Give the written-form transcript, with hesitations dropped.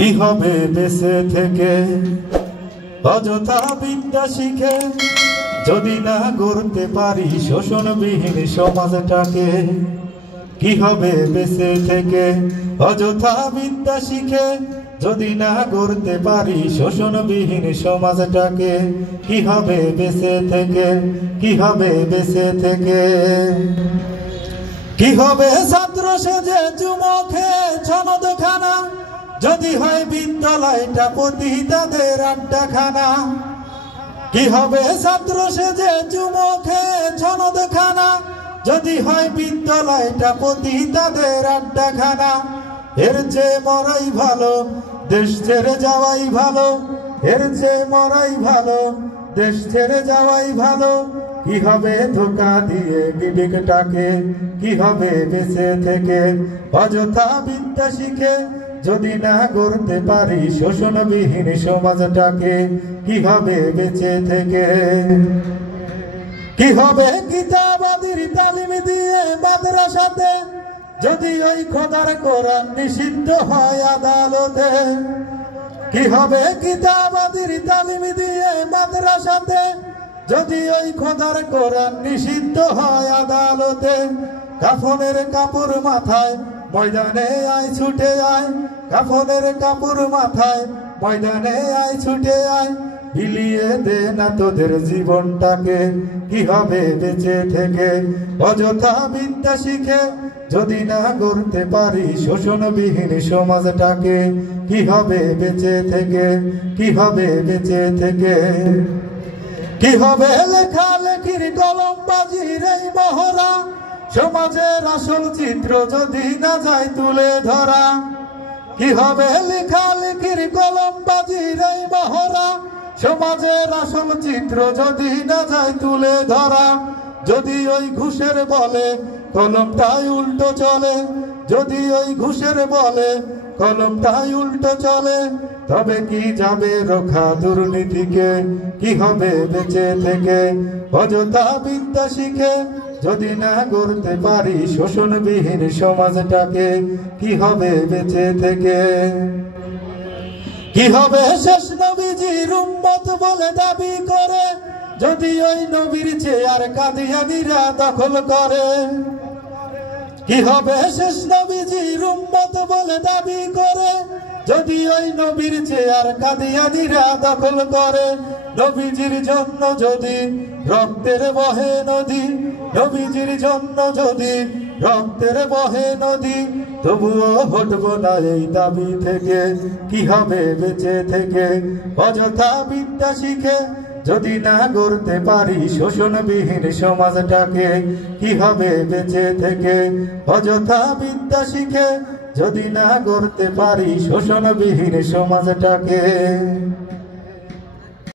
কি হবে বেঁচে থেকে অযথা বিদ্যা শিখে যদি না গড়তে পারি শোষণবিহীন সমাজটাকে। কি হবে বেঁচে থেকে অযথা বিদ্যা শিখে যদি না গড়তে পারি শোষণবিহীন সমাজটাকে। কি হবে বেঁচে থেকে, কি হবে বেঁচে থেকে। কি হবে ছাত্র সেজে চুমুখে সনদখানা যদি হয় বিদ্যালয়টা পতিতাদের আড্ডাখানা। কি হবে ছাত্র সেজে চুমুখে সনদখানা যদি হয় বিদ্যালয়টা পতিতাদের আড্ডাখানা। এর চেয়ে মরাই ভালো, দেশ ছেড়ে যাওয়াই ভালো। এর চেয়ে মরাই ভালো, দেশ ছেড়ে যাওয়াই ভালো। কি হবে ধোঁকা দিয়ে বিবেকটাকে, কি হবে বেঁচে থেকে অযথা বিদ্যা শিখে যদি না গড়তে পারি শোষণবিহীন সমাজটাকে। কি হবে বেঁচে থেকে। কি হবে কিতাবাদির তালিম দিয়ে মাদ্রাসাতে যদি ওই খোদার কোরআন নিষিদ্ধ হয় আদালতে। কি হবে কিতাবাদির তালিম দিয়ে মাদ্রাসাতে যদি ওই খোদার কোরআন নিষিদ্ধ হয় আদালতে। কাফনের কাপড় মাথায় ময়দানে আয় ছুটে আয়, কাফনের কাপড় মাথায় ময়দানে আয় ছুটে আয়। বিলিয়ে দে না তোদের জীবনটাকে। কি হবে বেঁচে থেকে অযথা বিদ্যা শিখে যদি না গড়তে পারি শোষণবিহীন সমাজটাকে। কি হবে বেঁচে থেকে, কি হবে বেঁচে থেকে। কি হবে লেখালেখির কলমবাজির এই মহড়া সমাজের আসল চিত্র যদি না যায় তুলে ধরা। কি হবে লেখালেখির কলমবাজির এই মহড়া সমাজের আসল চিত্র যদি না যায় তুলে ধরা। যদি ওই ঘুষের বলে কলমটাই উল্টো চলে, যদি ওই ঘুষের বলে কলমটাই উল্টো চলে, তবে কি যাবে রক্ষা দুর্নীতিকে। কি হবে বেঁচে থেকে অযথা বিদ্যা শিখে যদি না গড়তে পারি শোষণবিহীন সমাজটাকে। কি হবে বেঁচে থেকে। কি হবে শেষ নবীজির উম্মত বলে দাবি করে যদি ওই নবীর চেয়ার কাদিয়ানীরা দখল করে। কি হবে শেষ নবীজির উম্মত বলে দাবি করে যদি ওই নবীর চেয়ার কাদিয়ানীরা দখল করে। নবীজির জন্য যদি রক্তের বহে নদী, নবীজির জন্য যদি রক্তের বহে নদী, তবুও হটব না এই দাবি থেকে। কি হবে বেঁচে থেকে অযথা বিদ্যা শিখে যদি না গড়তে পারি শোষণবিহীন সমাজটাকে। কি হবে বেঁচে থেকে অযথা বিদ্যা শিখে যদি না গড়তে পারি শোষণবিহীন সমাজটাকে।